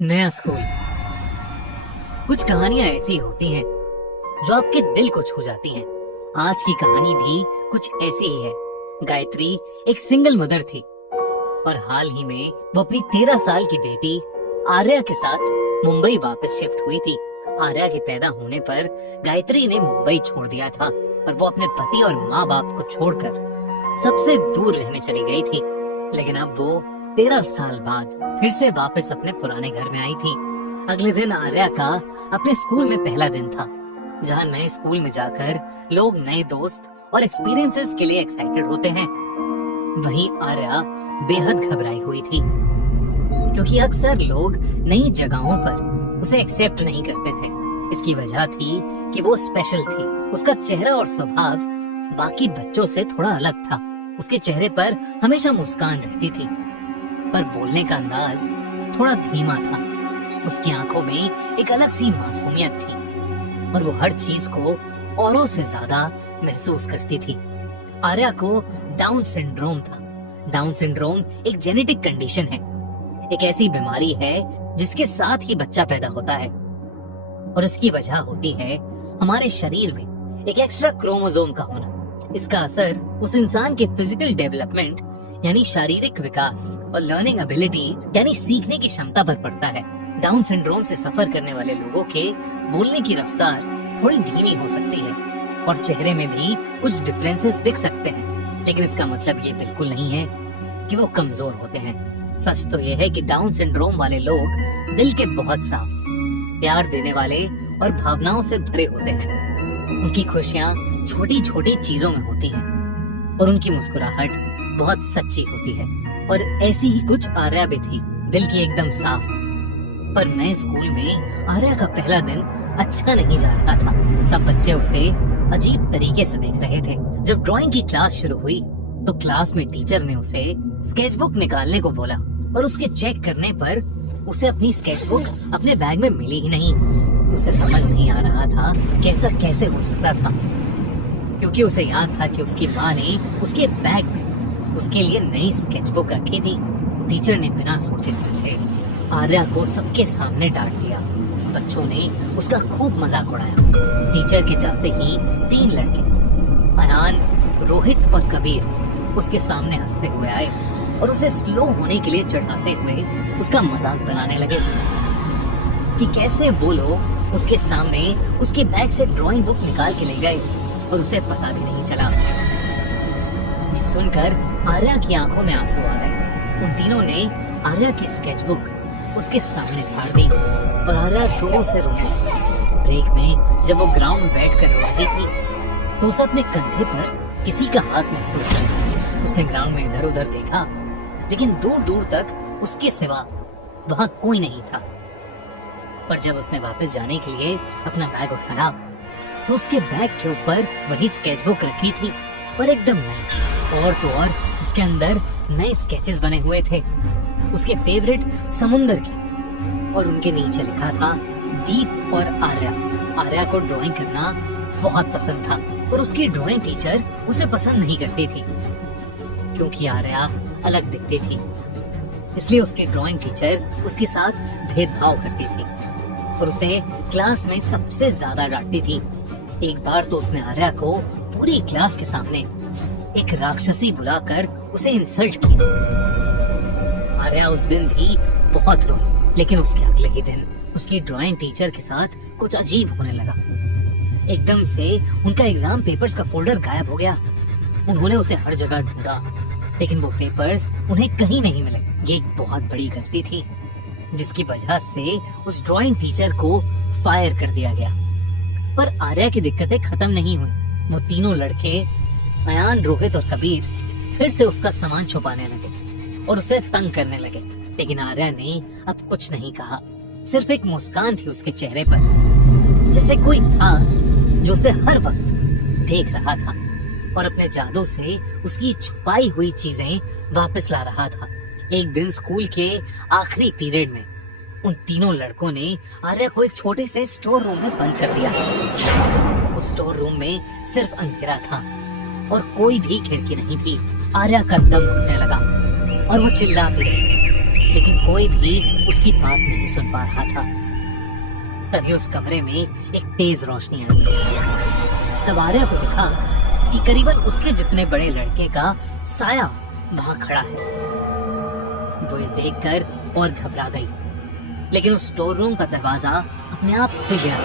नया स्कूल। कुछ कहानियां ऐसी होती हैं जो आपके दिल को छू जाती हैं। आज की कहानी भी कुछ ऐसी ही है। गायत्री एक सिंगल मदर थी और हाल ही में वो अपनी 13 साल की बेटी आर्या के साथ मुंबई वापस शिफ्ट हुई थी। आर्या के पैदा होने पर गायत्री ने मुंबई छोड़ दिया था और वो अपने पति और माँ बाप को छोड़कर सबसे दूर रहने चली गई थी। लेकिन अब वो 13 साल बाद फिर से वापस अपने पुराने घर में आई थी। अगले दिन आर्या का अपने स्कूल में पहला दिन था, जहाँ नए स्कूल में जाकर लोग नए दोस्त और एक्सपीरियंसेस के लिए एक्साइटेड होते हैं। वहीं आर्या बेहद घबराई हुई थी, क्योंकि अक्सर लोग नई जगहों पर उसे एक्सेप्ट नहीं करते थे। इसकी वजह थी कि वो स्पेशल थी। उसका चेहरा और स्वभाव बाकी बच्चों से थोड़ा अलग था। उसके चेहरे पर हमेशा मुस्कान रहती थी, पर बोलने का अंदाज थोड़ा धीमा था। उसकी आंखों में एक अलग सी मासूमियत थी और वो हर चीज को औरों से ज्यादा महसूस करती थी। आर्या को डाउन सिंड्रोम था। डाउन सिंड्रोम एक जेनेटिक कंडीशन है, एक ऐसी बीमारी है जिसके साथ ही बच्चा पैदा होता है और इसकी वजह होती है हमारे शरीर में एक एक्स्ट्रा क्रोमोसोम का होना। इसका असर उस इंसान के फिजिकल डेवलपमेंट यानी शारीरिक विकास और लर्निंग एबिलिटी यानी सीखने की क्षमता पर पड़ता है। डाउन सिंड्रोम से सफर करने वाले लोगों के बोलने की रफ्तार थोड़ी धीमी हो सकती है और चेहरे में भी कुछ डिफरेंसेस दिख सकते हैं, लेकिन इसका मतलब ये बिल्कुल नहीं है कि वो कमजोर होते हैं। सच तो ये है कि डाउन सिंड्रोम वाले लोग दिल के बहुत साफ, प्यार देने वाले और भावनाओं से भरे होते हैं। उनकी खुशियाँ छोटी छोटी चीजों में होती हैं और उनकी मुस्कुराहट बहुत सच्ची होती है। और ऐसी ही कुछ आर्या भी थी, दिल की एकदम साफ। पर नए स्कूल में आर्या का पहला दिन अच्छा नहीं जा रहा था। सब बच्चे उसे अजीब तरीके से देख रहे थे। जब ड्राइंग की क्लास शुरू हुई तो क्लास में टीचर ने उसे स्केचबुक निकालने को बोला और उसके चेक करने पर उसे अपनी स्केचबुक अपने बैग में मिली ही नहीं। उसे समझ नहीं आ रहा था कि ऐसा कैसे हो सकता था, क्योंकि उसे याद था कि उसकी माँ ने उसके बैग में उसके लिए नई स्केचबुक रखी थी। टीचर ने बिना सोचे समझे आर्या को सबके सामने डांट दिया। बच्चों ने उसका खूब मजाक उड़ाया। टीचर के जाते ही 3 लड़के अयान, रोहित और कबीर उसके सामने हंसते हुए आए और उसे स्लो होने के लिए चढ़ाते हुए उसका मजाक बनाने लगे कि कैसे वो लोग उसके सामने उसके बैग से ड्राइंग बुक निकाल के ले गए और उसे पता भी नहीं चला। ये सुनकर आर्या की आंखों में आंसू आ गए। उन तीनों ने आर्या की स्केचबुक उसके सामने फाड़ दी और आर्या जोरों से रोने लगी। ब्रेक में जब वो ग्राउंड में बैठकर रो रही थी तो उसे अपने कंधे पर किसी का हाथ महसूस हुआ। उसने ग्राउंड में इधर उधर देखा, लेकिन दूर दूर तक उसके सिवा वहां कोई नहीं था। पर जब उसने वापस जाने के लिए अपना बैग उठाया तो उसके बैग के ऊपर वही स्केचबुक रखी थी, पर एकदम नई। और तो और उसके अंदर नए स्केचेस बने हुए थे, उसके फेवरेट समुंदर के, और उनके नीचे लिखा था दीप और आर्या। आर्या को ड्राइंग करना बहुत पसंद था और उसकी ड्राइंग टीचर उसे पसंद नहीं करती थी, क्योंकि आर्या अलग दिखती थी। इसलिए उसकी ड्राइंग टीचर उसके साथ भेदभाव करती थी और उसे क्लास में सबसे ज्यादा डांटती थी। एक बार तो उसने आर्या को पूरी क्लास के सामने एक राक्षसी बुलाकर उसे इंसल्ट किया। आर्या उस दिन भी बहुत रोई, लेकिन उसके अगले ही दिन उसकी ड्राइंग टीचर के साथ कुछ अजीब होने लगा। एकदम से उनका एग्जाम पेपर्स का फोल्डर गायब हो गया। उन्होंने उसे हर जगह ढूंढा, लेकिन वो पेपर्स उन्हें कहीं नहीं मिले। ये एक बहुत बड़ी गलती थी, जिसकी वजह से उस ड्राइंग टीचर को फायर कर दिया गया। पर आर्या की दिक्कतें खत्म नहीं हुई। वो तीनों लड़के अयान, रोहित और कबीर फिर से उसका सामान छुपाने लगे और उसे तंग करने लगे। लेकिन आर्या ने अब कुछ नहीं कहा, सिर्फ एक मुस्कान थी उसके चेहरे पर, जैसे कोई था जो उसे हर वक्त देख रहा था और अपने जादू से उसकी छुपाई हुई चीजें वापस ला रहा था। एक दिन स्कूल के आखिरी पीरियड में उन तीनों लड़कों ने आर्या को एक छोटे से स्टोर रूम में बंद कर दिया। उस स्टोर रूम में सिर्फ अंधेरा था और कोई भी खिड़की नहीं थी। आर्या का दम घुटने लगा और वो चिल्लाती रही, लेकिन कोई भी उसकी बात नहीं सुन पा रहा था। तभी उस कमरे में एक तेज रोशनी आई। तब आर्या को दिखा कि करीबन उसके जितने बड़े लड़के का साया वहां खड़ा है। वो ये देखकर और घबरा गई, लेकिन उस स्टोर रूम का दरवाजा अपने आप खुल गया।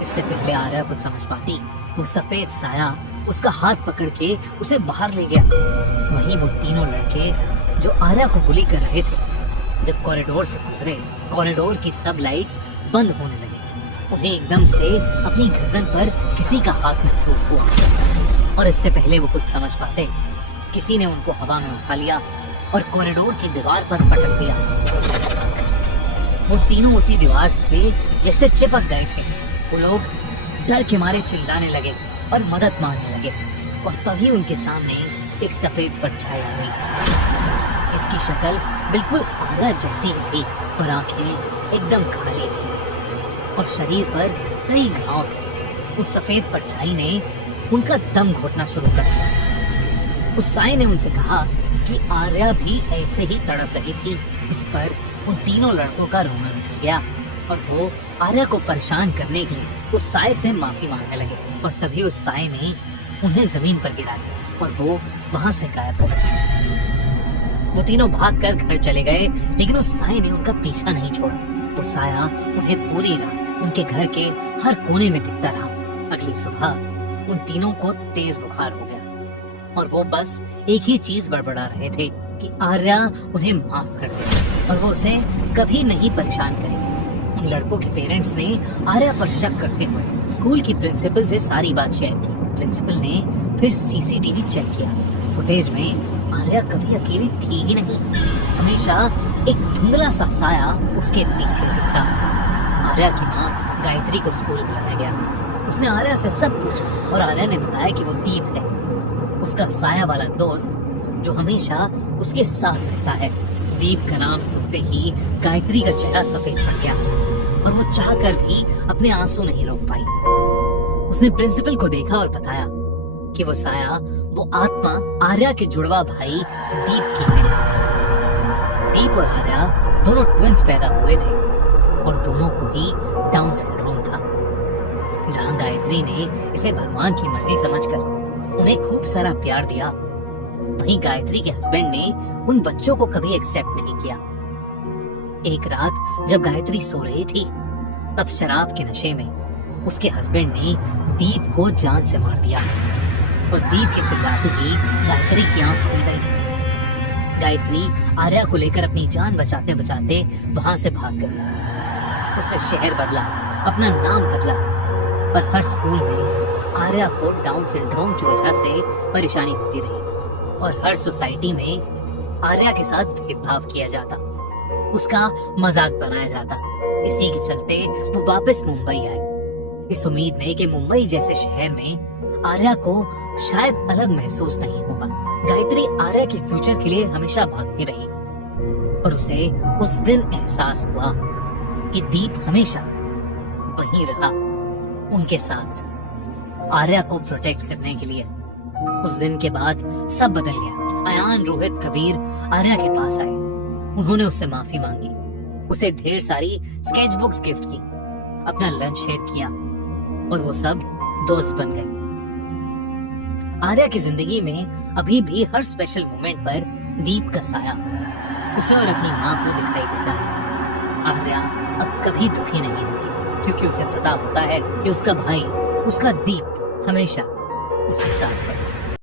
इससे पहले आर्या कुछ समझ पाती, वो सफेद साया उसका हाथ पकड़ के उसे बाहर ले गया। वहीं वो तीनों लड़के जो आर्या को बुली कर रहे थे, जब कॉरिडोर से गुजरे, कॉरिडोर की सब लाइट्स बंद होने लगी। उन्हें एकदम से अपनी गर्दन पर किसी का हाथ महसूस हुआ, और इससे पहले वो कुछ समझ पाते, किसी ने उनको हवा में उठा लिया और कॉरिडोर की दीवार पर पटक दिया। वो तीनों उसी दीवार से जैसे चिपक गए थे। वो लोग डर के मारे चिल्लाने लगे और मदद मांगने लगे, और तभी उनके सामने एक सफेद परछाई आ गई, जिसकी शक्ल बिल्कुल आर्या जैसी ही थी, और आंखें एकदम खाली थी, और शरीर पर कई घाव थे। उस सफेद परछाई ने उनका दम घोटना शुरू कर दिया। उस साए ने उनसे कहा कि आर्या भी ऐसे ही तड़प रही थी। इस पर उन तीनों लड़कों का रोना निकल गया, और वो आर्या को परेशान करने के लिए उस साए से माफी मांगने लगे। और तभी उस साए ने उन्हें जमीन पर गिरा दिया, और वो वहां से गायब हो गए। वो तीनों भागकर घर चले गए, लेकिन उस साए ने उनका पीछा नहीं छोड़ा। वो साया उन्हें पूरी रात उनके घर के हर कोने में दिखता रहा। अगली सुबह उन तीनों को तेज बुखार हो गया, और वो बस एक ही चीज बड़बड़ा रहे थे कि आर्या उन्हें माफ कर दे और वो उसे कभी नहीं परेशान करेगी। उन लड़कों के पेरेंट्स ने आर्या पर शक करते हुए स्कूल की प्रिंसिपल से सारी बात शेयर की। प्रिंसिपल ने फिर सीसीटीवी चेक किया। फुटेज में आर्या कभी अकेली थी ही नहीं, हमेशा एक धुंधला सा साया उसके पीछे दिखता। आर्या की माँ गायत्री को स्कूल बुलाया गया। उसने आर्या से सब पूछा, और आर्या ने बताया कि वो दीप है, उसका साया वाला दोस्त जो हमेशा उसके साथ रहता है। दीप का नाम सुनते ही गायत्री का चेहरा सफेद पड़ गया, और वो चाहकर भी अपने आंसू नहीं रोक पाई। उसने प्रिंसिपल को देखा और बताया कि वो साया, वो आत्मा आर्या के जुड़वा भाई दीप की है। दीप और आर्या दोनों ट्विंस पैदा हुए थे, और दोनों को ही डाउन सिंड्रोम था। जहां गायत्री ने इसे भगवान की मर्जी समझकर उन्हें खूब सारा प्यार दिया, वहीं गायत्री के हस्बैंड ने उन बच्चों को कभी एक्सेप्ट नहीं किया। एक रात जब गायत्री सो रही थी, तब शराब के नशे में उसके हस्बैंड ने दीप को जान से मार दिया, और दीप के चिल्लाते ही गायत्री की आंख खुल गई। गायत्री आर्या को लेकर अपनी जान बचाते बचाते वहां से भाग गई। उसने शहर बदला, अपना नाम बदला, पर हर स्कूल में आर्या को डाउन सिंड्रोम की वजह से परेशानी होती रही, और हर सोसाइटी में आर्या के साथ भेदभाव किया जाता, उसका मजाक बनाया जाता। इसी के चलते वो वापस मुंबई आई, इस उम्मीद में कि मुंबई जैसे शहर में आर्या को शायद अलग महसूस नहीं होगा। गायत्री आर्या के फ्यूचर के लिए हमेशा भागती रही, और उसे उस दिन एहसास हुआ कि दीप हमेशा वहीं रहा उनके साथ, आर्या को प्रोटेक्ट करने के लिए। उस दिन के बाद सब बदल गया। अयान, रोहित, कबीर आर्या के पास आए। उन्होंने उससे माफी मांगी, उसे ढेर सारी स्केच बुक्स गिफ्ट की, अपना लंच शेयर किया, और वो सब दोस्त बन गए। आर्या की जिंदगी में अभी भी हर स्पेशल मोमेंट पर दीप का साया उसे और अपनी माँ को दिखाई देता है। आर्या अब कभी दुखी नहीं होती, क्योंकि उसे पता होता है कि उसका भाई, उसका दीप हमेशा उसके साथ है।